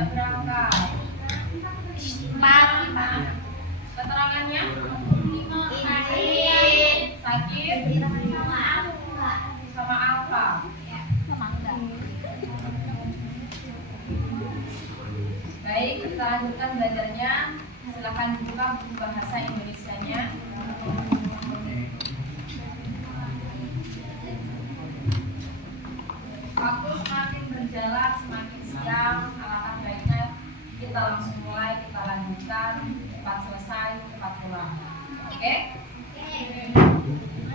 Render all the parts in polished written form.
tidak berangkat? 4. Keterangannya? Sakit? Sama apa? Baik, kita lanjutkan belajarnya. Silakan dibuka buku bahasa Indonesianya. Waktu semakin berjalan, semakin siang. Alangkah baiknya kita langsung mulai, kita lanjutkan. Cepat selesai, cepat pulang. Oke?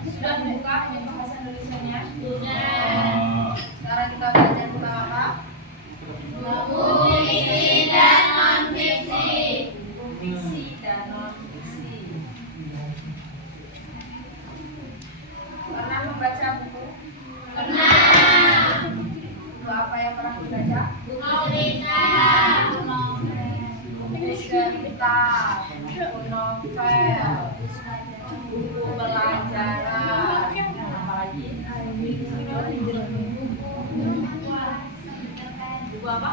Sudah dibuka buku bahasa Indonesianya? Sudah. Sekarang kita belajar tentang apa? Buku fiksi dan non-fiksi. Buku fiksi dan non-fiksi. Pernah membaca buku? Pernah. Buku apa yang pernah dibaca? Buku cerita. Buku cerita, buku novel, buku pelajaran, apa lagi? Buku apa?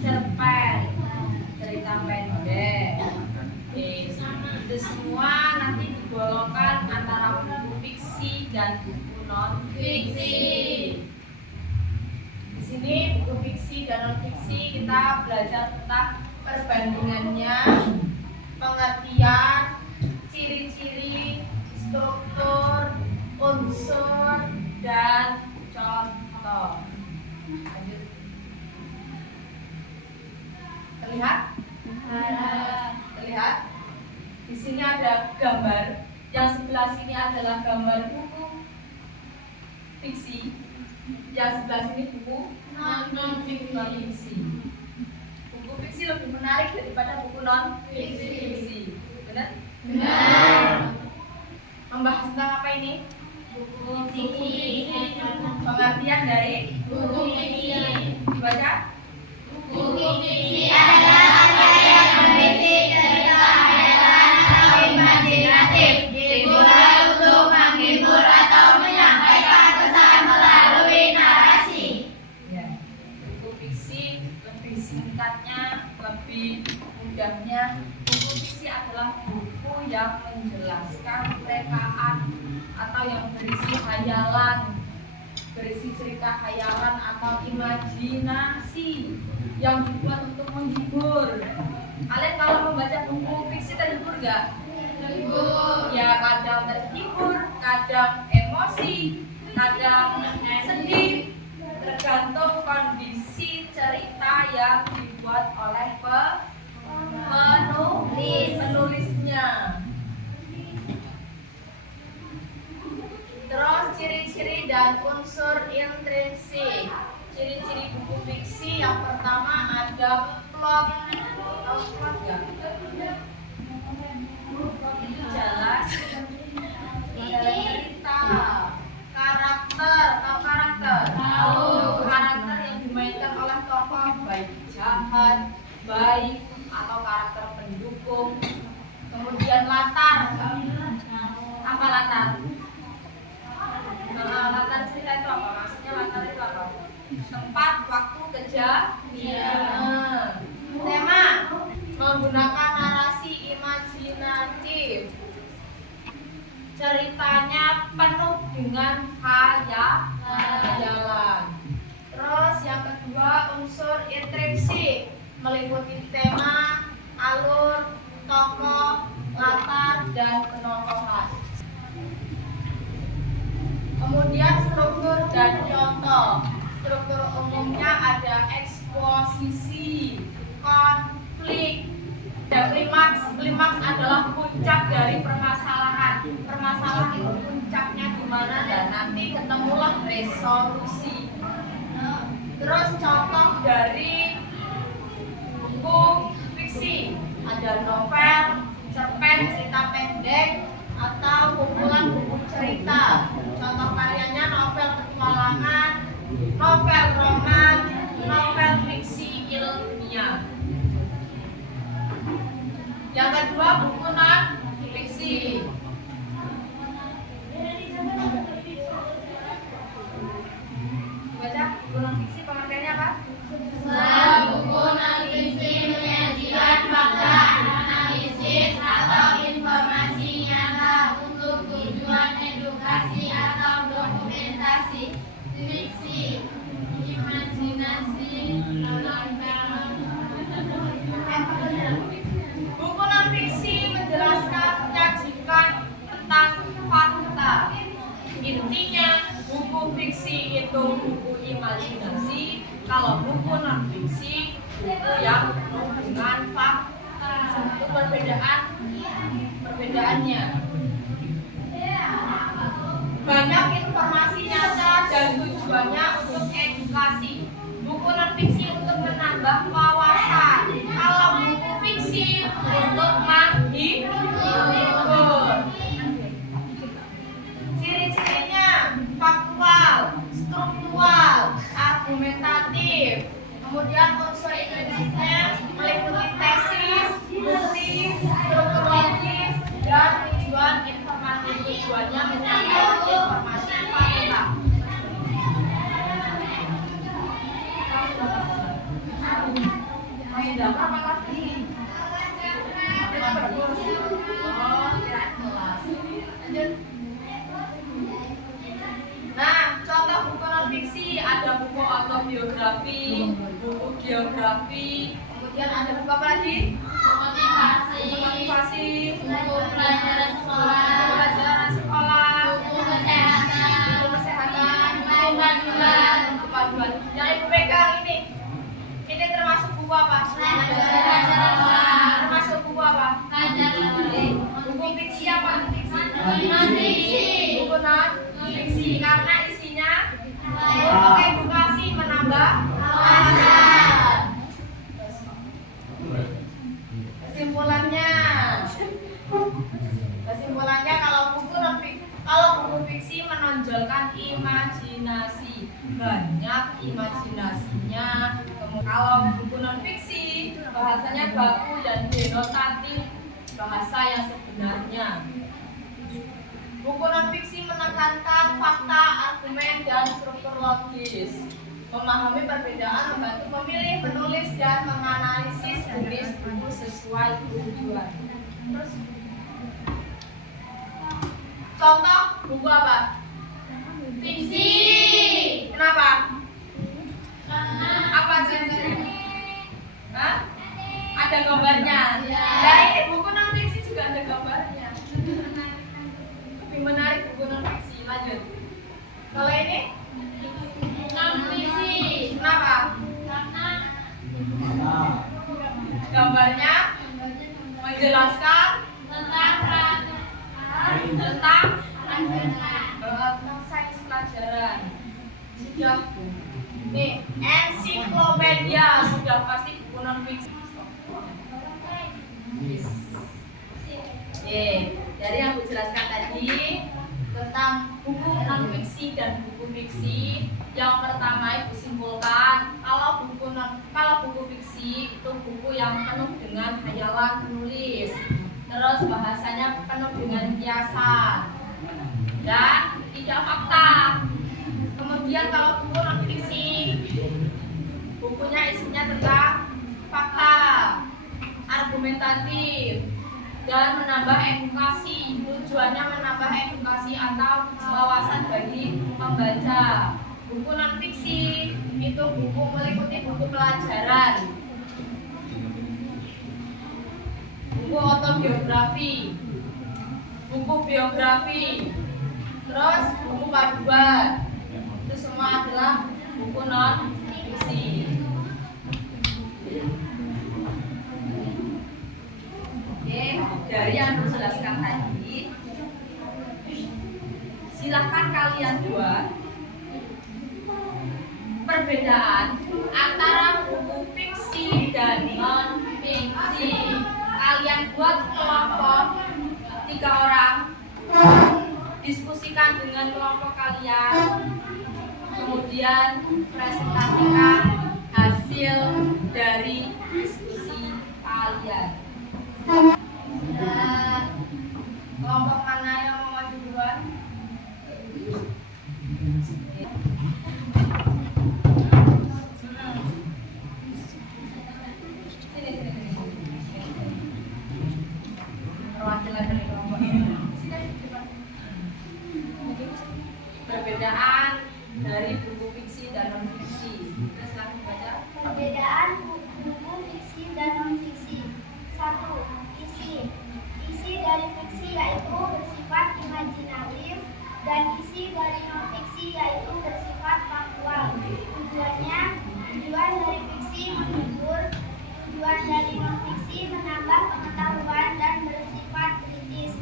Cerpen, cerita pendek. Oke, itu semua nanti digolongkan antara buku fiksi dan buku non Fiksi. Di sini buku fiksi dan non fiksi kita belajar tentang perbandingannya, pengertian, ciri-ciri, struktur, unsur, dan contoh. Lanjut. Terlihat? Terlihat? Di sini ada gambar. Yang sebelah sini adalah gambar buku fiksi. Yang sebelah sini buku non-fiksi. Buku fiksi lebih menarik daripada buku non-fiksi. Benar? Benar. Membahas tentang apa ini? Buku fiksi. Pengertian dari Buku fiksi. dibaca. Buku fiksi adalah apa yang berisi cerita hayalan atau imajinatif, dibuat untuk menghibur atau menyampaikan pesan melalui narasi. Ya. Buku fiksi lebih singkatnya, lebih mudahnya. Buku fiksi adalah buku yang menjelaskan rekaan atau yang berisi hayalan, berisi cerita hayalan atau imajinasi yang dibuat untuk menghibur. Kalian kalau membaca buku fiksi terhibur gak? Terhibur. Ya, kadang terhibur, kadang emosi, kadang sedih, tergantung kondisi cerita yang dibuat oleh penulisnya. Terus ciri-ciri dan unsur intrinsik. Ciri-ciri buku fiksi yang pertama ada plot. Tahu plot nggak? Plot itu jelas. Dalam cerita. Karakter, tahu karakter? Tahu. Karakter yang dimainkan oleh tokoh baik jahat, baik atau karakter pendukung. Kemudian latar. Apa latar? Latar cerita itu apa? Maksudnya latar itu apa? Tempat, waktu, kejadian. Tema menggunakan narasi imajinatif. Ceritanya penuh dengan hayalan. Terus yang kedua unsur intrinsik meliputi tema, alur, tokoh, latar, dan penokohan. Kemudian struktur dan contoh. Struktur umumnya ada eksposisi, konflik, dan klimaks. Klimaks adalah puncak dari permasalahan. Permasalahan itu puncaknya di mana dan nanti ketemulah resolusi. Terus contoh dari buku fiksi ada novel, cerpen, cerita pendek, atau kumpulan buku cerita. Contoh karyanya novel petualangan, novel roman, novel fiksi ilmiah. Yang kedua buku non fiksi. Baca buku non fiksi pengertiannya apa? Kalau buku non fiksi, buku yang penuh dengan fakta. Itu perbedaannya. Banyak informasi nyata dan tujuannya untuk edukasi. Buku non fiksi untuk menambah wawasan. Kalau buku fiksi untuk menghibur. Ciri-cirinya faktual, struktural, argumentatif. Kemudian unsur intrinsisnya meliputi tesis, bukti, struktur logis, dan tujuan informatif. Tujuannya menyampaikan informasi fakta. Masih dapat apa lagi? Nah, contoh buku non fiksi ada buku autobiografi, buku geografi, kemudian ada buku apa lagi? Motivasi, buku pelajaran sekolah, buku kesehatan, buku panduan. Yang ibu pegang ini termasuk buku apa? Termasuk buku apa? Buku fiksi apa? Buku non fiksi karena isinya untuk edukasi menambah wawasan. Kesimpulannya kalau buku fiksi menonjolkan imajinasi, banyak imajinasinya. Kalau buku non fiksi bahasanya baku dan denotatif, bahasa yang sebenarnya. Buku non fiksi menekankan fakta, argumen, dan struktur logis. Memahami perbedaan membantu memilih, menulis, dan menganalisis jenis buku sesuai tujuan. Terus, contoh buku apa? Fiksi. Kenapa? Apa ciri-ciri? Hah? Ada gambarnya. Ya ini buku non fiksi juga ada gambarnya. Lebih menarik buku non fiksi. Lanjut. Kalau ini? Non fiksi. Kenapa? Gambarnya menjelaskan tentang sains pelajaran. Sudah. Nih, ensiklopedia sudah pasti buku non fiksi. Dari yang aku jelaskan tadi tentang buku non fiksi dan buku fiksi. Yang pertama ibu simpulkan kalau buku fiksi itu buku yang penuh dengan hayalan penulis, terus bahasanya penuh dengan kiasan dan tidak fakta. Kemudian kalau buku non fiksi, bukunya isinya tentang fakta, argumentatif, dan menambah edukasi. Tujuannya menambah edukasi atau wawasan bagi pembaca. Buku non fiksi itu buku meliputi buku pelajaran, buku autobiografi, buku biografi, terus buku panduan. Itu semua adalah buku non fiksi. Oke, dari yang dijelaskan tadi, silahkan kalian buat perbedaan antara buku fiksi dan non fiksi. Kalian buat kelompok 3 orang, diskusikan dengan kelompok kalian, kemudian presentasikan hasil dari diskusi kalian. Kelompok mana yang mau maju duluan? Perwakilan dari kelompok ini. Perbedaan dari buku fiksi dan non fiksi. Silakan. fiksi menghibur. Tujuan dari non-fiksi menambah pengetahuan dan bersifat kritis.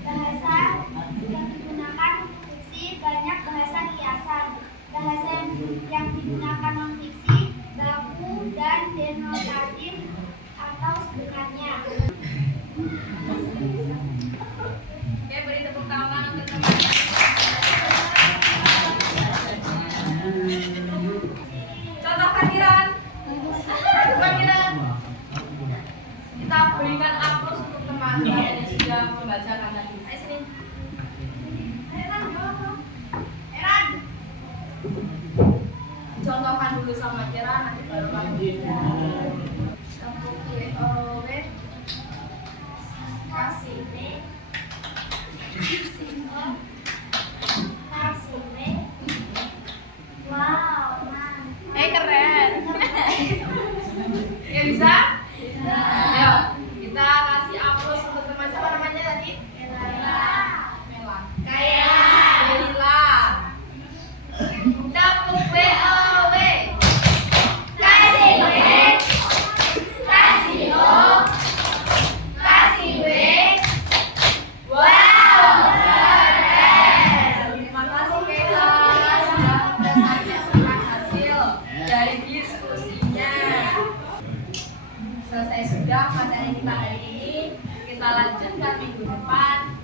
Bahasa yang digunakan untuk fiksi banyak bahasa kiasan. Bahasa yang digunakan non-fiksi baku dan denotatif atau sebenarnya. Oke, beri tepuk tangan untuk teman-teman. Contoh kehadiran. Kita berikan aplaus untuk teman-teman yang sudah membacakan tadi. Ayo sini. Heran, jawab. Heran. Contohkan dulu sama Kira, nanti baru kamu. Kasih. Wow, Keren. Ya bisa? Ayo, kita kasih aplaus untuk teman siapa namanya tadi? Mela. Kaila. Tepuk WOW. kasih W, kasih O, kasih W. Wow. Terima kasih Kaila sudah mempresentasikan hasil dari diskusinya. Selesai sudah materi kita hari ini, kita lanjutkan minggu depan.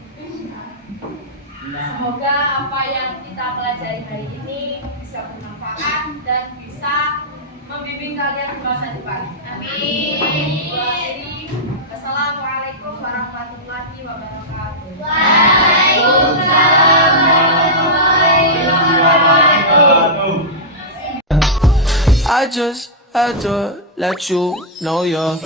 Semoga apa yang kita pelajari hari ini bisa bermanfaat dan bisa membimbing kalian di masa depan. Amin. Wassalamualaikum warahmatullahi wabarakatuh. Waalaikumsalam warahmatullahi wabarakatuh. I just had to let you know you're